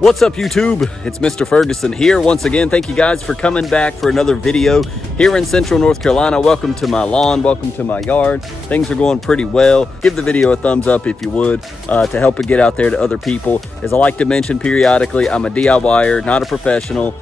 What's up, YouTube? It's Mr. Ferguson here once again. Thank you guys for coming back for another video here in Central North Carolina. Welcome to my lawn, welcome to my yard. Things are going pretty well. Give the video a thumbs up if you would, to help it get out there to other people. As I like to mention periodically, I'm a DIYer, not a professional,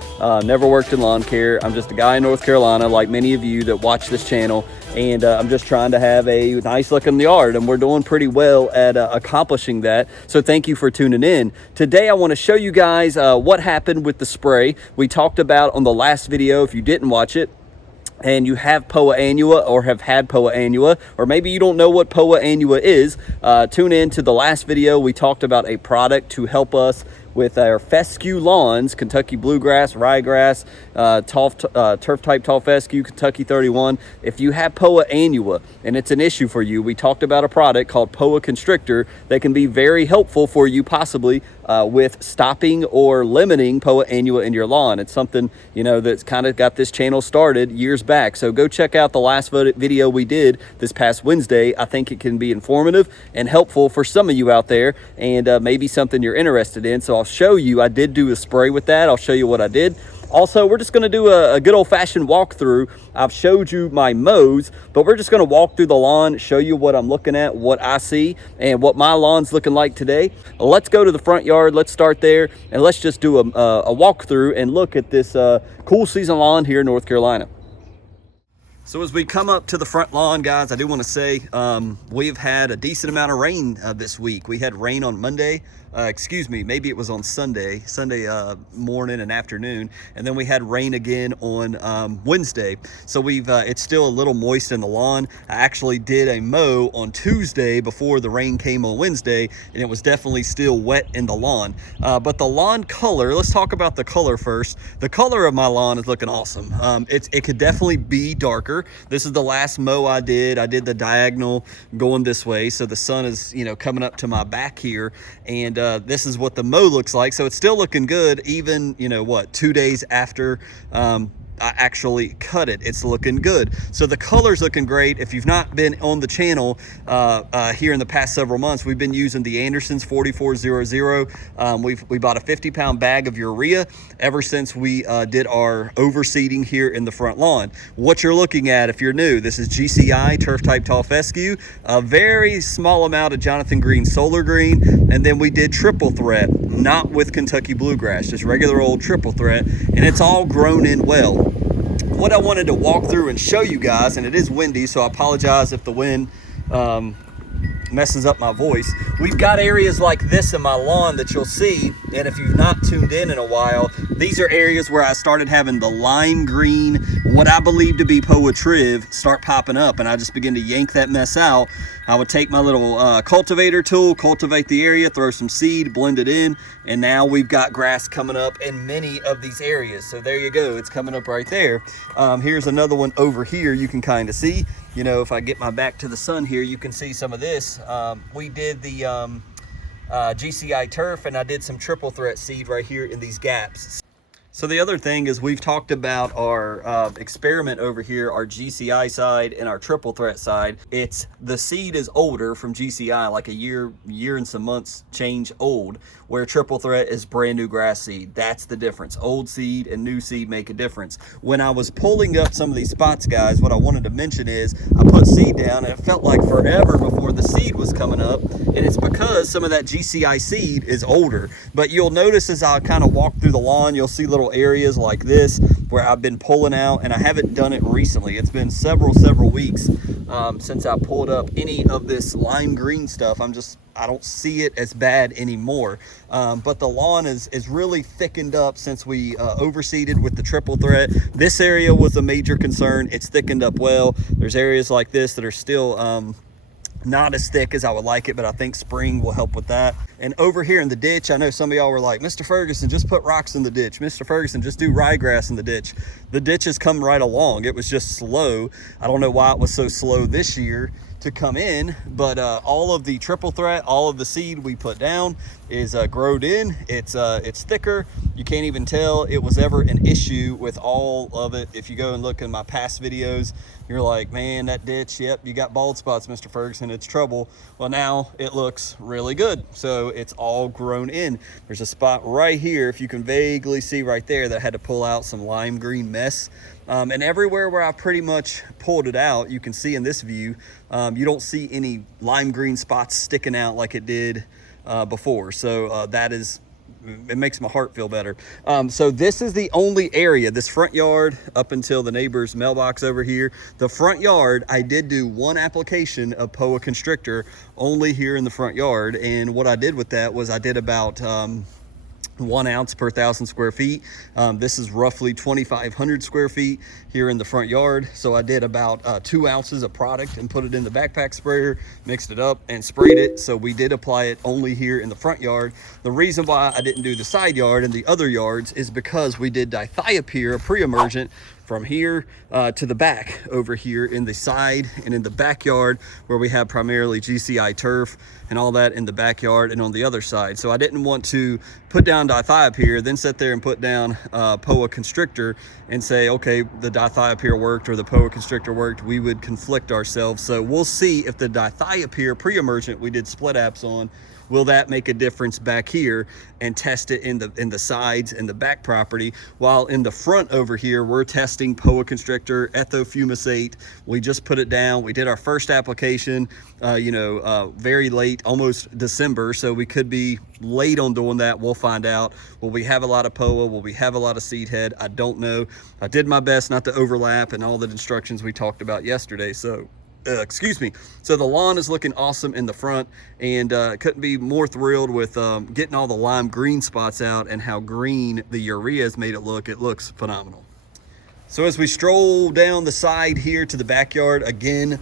never worked in lawn care. I'm just a guy in North Carolina, like many of you that watch this channel, and I'm just trying to have a nice looking yard, and we're doing pretty well at accomplishing that. So thank you for tuning in. Today I want to show you guys what happened with the spray we talked about on the last video. If you didn't watch it and you have POA annua or have had POA annua, or maybe you don't know what POA annua is, tune in to the last video. We talked about a product to help us with our fescue lawns, Kentucky bluegrass, ryegrass, turf type tall fescue, Kentucky 31. If you have POA annua and it's an issue for you, we talked about a product called POA constrictor that can be very helpful for you, possibly with stopping or limiting POA annua in your lawn. It's something, you know, that's kind of got this channel started years back. So go check out the last video we did this past Wednesday. I think it can be informative and helpful for some of you out there, and maybe something you're interested in. So I'll show you, I did do a spray with that. I'll show you what I did. Also, we're just going to do a good old-fashioned walkthrough. I've showed you my mows, but we're just going to walk through the lawn, show you what I'm looking at, what I see, and what my lawn's looking like today. Let's go to the front yard. Let's start there, and let's just do a walkthrough and look at this cool season lawn here in North Carolina. So as we come up to the front lawn, guys, I do want to say we've had a decent amount of rain this week. We had rain on Monday. Excuse me, maybe it was on Sunday morning and afternoon, and then we had rain again on Wednesday. So it's still a little moist in the lawn. I actually did a mow on Tuesday before the rain came on Wednesday, and it was definitely still wet in the lawn. But the lawn color, let's talk about the color first. The color of my lawn is looking awesome. It could definitely be darker. This is the last mow I did. I did the diagonal going this way, so the sun is, you know, coming up to my back here, and this is what the mow looks like. So it's still looking good, even, you know what, 2 days after I actually cut it. It's looking good. So the color's looking great. If you've not been on the channel here in the past several months, we've been using the Anderson's 4400. We bought a 50-pound bag of urea ever since we did our overseeding here in the front lawn. What you're looking at, if you're new, this is GCI, turf type tall fescue, a very small amount of Jonathan Green solar green, and then we did triple threat, not with Kentucky bluegrass, just regular old triple threat, and it's all grown in well. What I wanted to walk through and show you guys, and it is windy, so I apologize if the wind messes up my voice. We've got areas like this in my lawn that you'll see, and if you've not tuned in a while, these are areas where I started having the lime green, what I believe to be POA triv, start popping up, and I just begin to yank that mess out. I would take my little cultivator tool, cultivate the area, throw some seed, blend it in, and now we've got grass coming up in many of these areas. So there you go, it's coming up right there. Here's another one over here you can kind of see. You know, if I get my back to the sun here, you can see some of this. We did the GCI turf, and I did some triple threat seed right here in these gaps. So the other thing is, we've talked about our experiment over here, our GCI side and our triple threat side. The seed is older from GCI, like a year and some months change old, where triple threat is brand new grass seed. That's the difference. Old seed and new seed make a difference. When I was pulling up some of these spots, guys, what I wanted to mention is I put seed down, and it felt like forever before the seed was coming up, and it's because some of that GCI seed is older. But you'll notice as I kind of walk through the lawn, you'll see little areas like this where I've been pulling out, and I haven't done it recently. It's been several weeks since I pulled up any of this lime green stuff. I don't see it as bad anymore. But the lawn is really thickened up since we overseeded with the triple threat. This area was a major concern. It's thickened up well. There's areas like this that are still not as thick as I would like it, but I think spring will help with that. And over here in the ditch, I know some of y'all were like, Mr. Ferguson, just put rocks in the ditch. Mr. Ferguson, just do ryegrass in the ditch. The ditch has come right along. It was just slow. I don't know why it was so slow this year. to come in, but all of the triple threat, all of the seed we put down is growed in. It's thicker. You can't even tell it was ever an issue with all of it. If you go and look in my past videos, you're like, man, that ditch, yep, you got bald spots, Mr. Ferguson, it's trouble. Well, now it looks really good. So it's all grown in. There's a spot right here, if you can vaguely see right there, that I had to pull out some lime green mess. And everywhere where I pretty much pulled it out, you can see in this view, you don't see any lime green spots sticking out like it did before. So that is, it makes my heart feel better. So this is the only area, this front yard, up until the neighbor's mailbox over here, the front yard, I did do one application of POA constrictor only here in the front yard. And what I did with that was I did about 1 ounce per 1,000 square feet. This is roughly 2,500 square feet here in the front yard. So I did about 2 ounces of product and put it in the backpack sprayer, mixed it up and sprayed it. So we did apply it only here in the front yard. The reason why I didn't do the side yard and the other yards is because we did dithiopyr pre-emergent from here to the back over here in the side and in the backyard, where we have primarily GCI turf and all that in the backyard and on the other side. So I didn't want to put down dithiopyr, then sit there and put down POA constrictor and say, okay, the dithiopyr worked or the POA constrictor worked. We would conflict ourselves. So we'll see if the dithiopyr pre-emergent we did split apps on, will that make a difference back here, and test it in the sides and the back property, while in the front over here we're testing POA constrictor, ethofumicate. We just put it down. We did our first application very late, almost December, so we could be late on doing that. We'll find out. Will we have a lot of POA? Will we have a lot of seed head? I don't know. I did my best not to overlap and all the instructions we talked about yesterday. So excuse me. So the lawn is looking awesome in the front, and couldn't be more thrilled with getting all the lime green spots out and how green the urea has made it look. It looks phenomenal. So as we stroll down the side here to the backyard, again,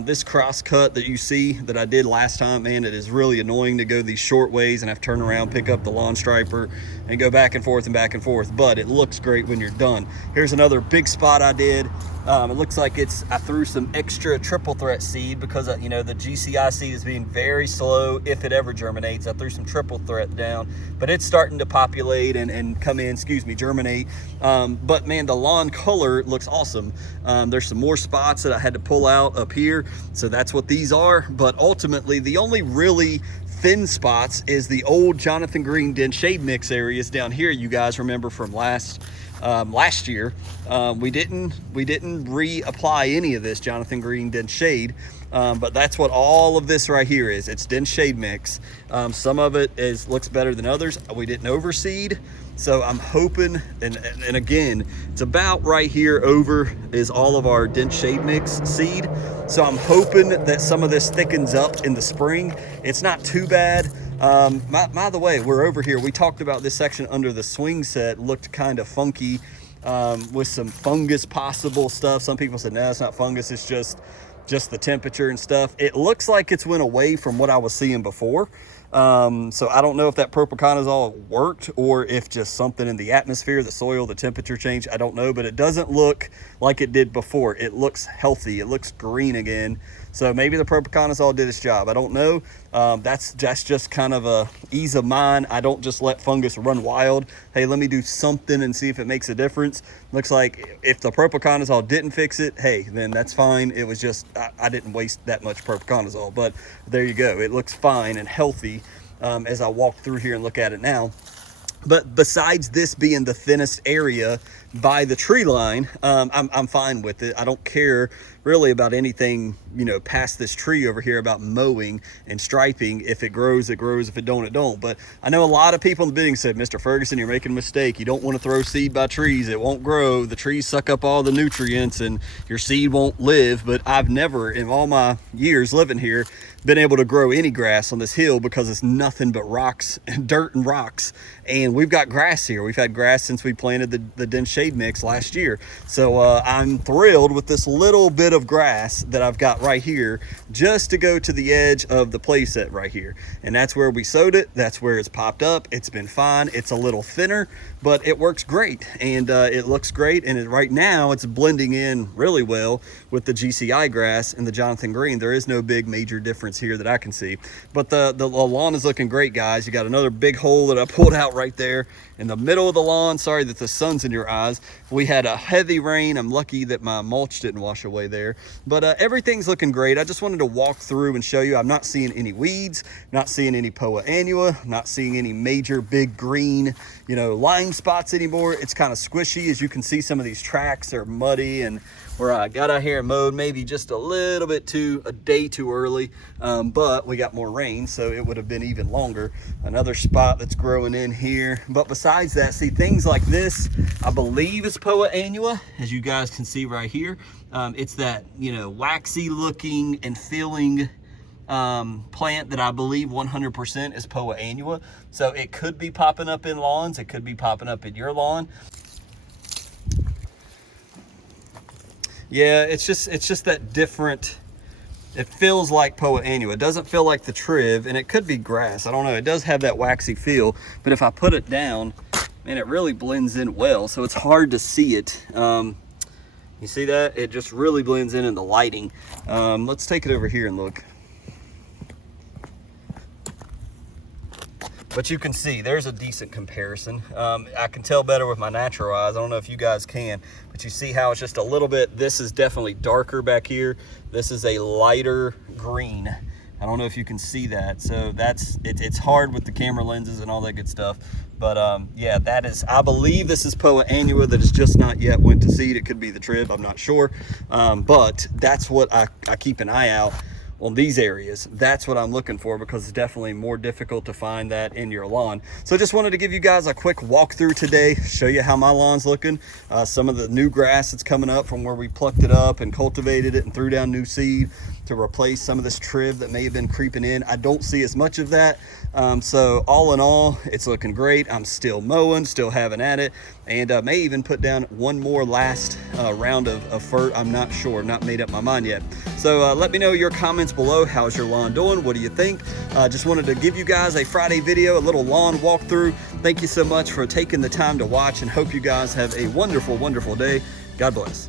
this cross cut that you see that I did last time, man, it is really annoying to go these short ways and have to turn around, pick up the lawn striper and go back and forth, but it looks great when you're done. Here's another big spot I did. It looks like I threw some extra triple threat seed because, the GCI seed is being very slow if it ever germinates. I threw some triple threat down, but it's starting to populate and come in, germinate. But man, the lawn color looks awesome. There's some more spots that I had to pull out up here. So that's what these are. But ultimately, the only really thin spots is the old Jonathan Green dense shade mix areas down here. You guys remember from last year, we didn't reapply any of this Jonathan Green dense shade, but that's what all of this right here is. It's dense shade mix. Some of it looks better than others. We didn't overseed, so I'm hoping, and again, it's about right here over is all of our dense shade mix seed. So I'm hoping that some of this thickens up in the spring. It's not too bad. By the way, we're over here. We talked about this section under the swing set looked kind of funky, with some fungus possible stuff. Some people said, no, it's not fungus. It's just the temperature and stuff. It looks like it's went away from what I was seeing before. So I don't know if that propiconazole worked or if just something in the atmosphere, the soil, the temperature change. I don't know, but it doesn't look like it did before. It looks healthy. It looks green again. So maybe the propiconazole did its job. I don't know. That's just kind of a ease of mind. I don't just let fungus run wild. Hey, let me do something and see if it makes a difference. Looks like if the propiconazole didn't fix it, hey, then that's fine. It was just, I didn't waste that much propiconazole, but there you go. It looks fine and healthy as I walk through here and look at it now. But besides this being the thinnest area by the tree line, I'm fine with it. I don't care really about anything, past this tree over here about mowing and striping. If it grows, it grows. If it don't, it don't. But I know a lot of people in the bidding said, Mr. Ferguson, you're making a mistake. You don't want to throw seed by trees. It won't grow. The trees suck up all the nutrients and your seed won't live. But I've never, in all my years living here, been able to grow any grass on this hill because it's nothing but rocks and dirt and rocks. And we've got grass here. We've had grass since we planted the dense shade shade mix last year. So I'm thrilled with this little bit of grass that I've got right here just to go to the edge of the play set right here. And that's where we sowed it. That's where it's popped up. It's been fine. It's a little thinner, but it works great, and it looks great. And right now it's blending in really well with the GCI grass and the Jonathan Green. There is no big major difference here that I can see, but the lawn is looking great, guys. You got another big hole that I pulled out right there in the middle of the lawn. Sorry that the sun's in your eyes. We had a heavy rain. I'm lucky that my mulch didn't wash away there, but everything's looking great. I just wanted to walk through and show you I'm not seeing any weeds, not seeing any Poa annua, not seeing any major big green, you know, line spots anymore. It's kind of squishy. As you can see, some of these tracks are muddy, and where I got out here and mowed maybe just a little bit a day too early, but we got more rain, so it would have been even longer. Another spot that's growing in here. But besides that, see, things like this, I believe it's Poa annua, as you guys can see right here. It's that, you know, waxy looking and feeling plant that I believe 100% is Poa annua. So it could be popping up in lawns. It could be popping up in your lawn. Yeah, it's just that different. It feels like Poa annua. It doesn't feel like the Triv, and it could be grass. I don't know. It does have that waxy feel, but if I put it down, man, it really blends in well. So it's hard to see it. You see that? It just really blends in the lighting. Let's take it over here and look. But you can see there's a decent comparison. I can tell better with my natural eyes. I don't know if you guys can, but you see how it's just a little bit, this is definitely darker back here. This is a lighter green. I don't know if you can see that. So it's hard with the camera lenses and all that good stuff. But yeah, that is, I believe this is Poa annua that has just not yet went to seed. It could be the Triv, I'm not sure. But that's what I keep an eye out on these areas. That's what I'm looking for, because it's definitely more difficult to find that in your lawn. So just wanted to give you guys a quick walkthrough today, show you how my lawn's looking, some of the new grass that's coming up from where we plucked it up and cultivated it and threw down new seed to replace some of this Triv that may have been creeping in. I don't see as much of that. So all in all, it's looking great. I'm still mowing, still having at it, and may even put down one more last round of fert. I'm not sure, not made up my mind yet. So let me know your comments below. How's your lawn doing? What do you think? Just wanted to give you guys a Friday video, a little lawn walkthrough. Thank you so much for taking the time to watch, and hope you guys have a wonderful, wonderful day. God bless.